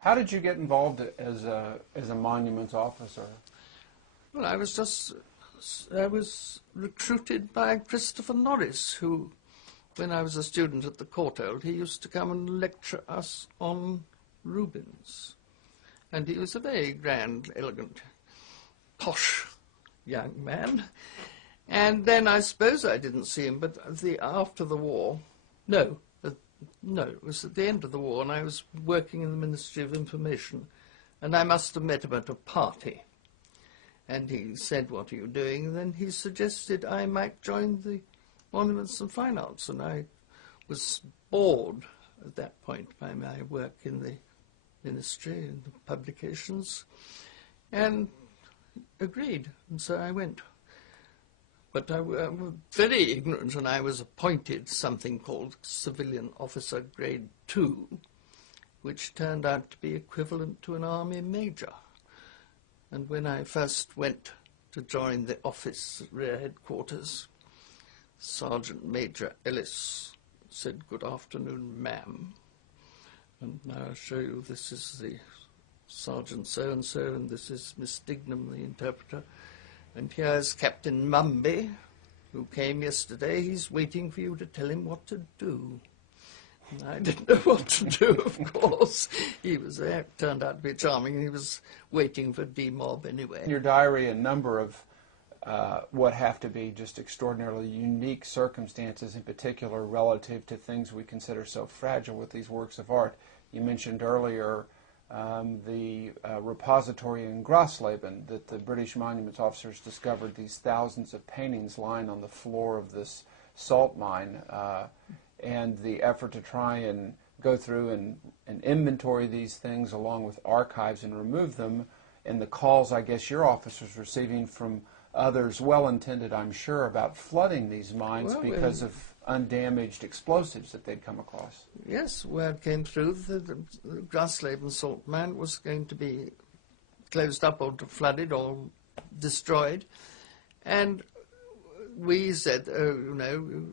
How did you get involved as a monuments officer? Well, I was recruited by Christopher Norris, who, when I was a student at the Courtauld, he used to come and lecture us on Rubens. And he was a very grand, elegant, posh young man. And then I suppose I didn't see him, but after the war, no, it was at the end of the war, and I was working in the Ministry of Information, and I must have met him at a party. And he said, "What are you doing?" And then he suggested I might join the Monuments and Fine Arts, and I was bored at that point by my work in the ministry and the publications, and agreed, and so I went. But I was very ignorant, and I was appointed something called Civilian Officer Grade 2, which turned out to be equivalent to an army major. And when I first went to join the office rear headquarters, Sergeant Major Ellis said, "Good afternoon, ma'am. And now I'll show you, this is the Sergeant so-and-so, and this is Miss Dignam, the interpreter. And here's Captain Mumby, who came yesterday. He's waiting for you to tell him what to do." And I didn't know what to do, of course. He was there, turned out to be charming, and he was waiting for demob anyway. In your diary, a number of what have to be just extraordinarily unique circumstances, in particular relative to things we consider so fragile with these works of art. You mentioned earlier the repository in Grasleben, that the British monuments officers discovered these thousands of paintings lying on the floor of this salt mine, and the effort to try and go through and inventory these things along with archives and remove them, and the calls I guess your officers receiving from others, well-intended I'm sure, about flooding these mines because of undamaged explosives that they'd come across. Yes, word came through that the Grasleben salt mine was going to be closed up or flooded or destroyed, and we said, "Oh,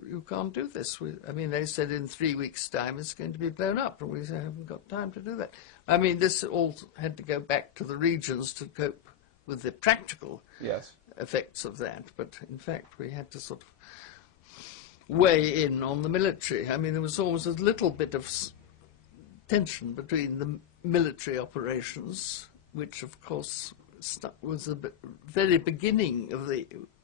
you can't do this." They said in 3 weeks' time it's going to be blown up, and we said, "I haven't got time to do that." This all had to go back to the regions to cope with the practical effects of that, but in fact we had to sort of weigh in on the military. There was always a little bit of tension between the military operations, which of course was the very beginning of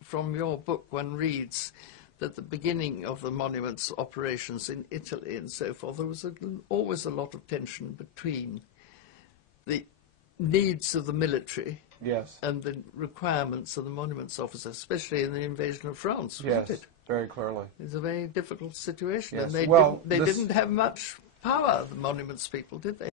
from your book one reads that the beginning of the monuments operations in Italy and so forth, there was always a lot of tension between the needs of the military and the requirements of the monuments officers, especially in the invasion of France, wasn't it? Very clearly. It's a very difficult situation, Yes. and they didn't have much power, the monuments people, did they?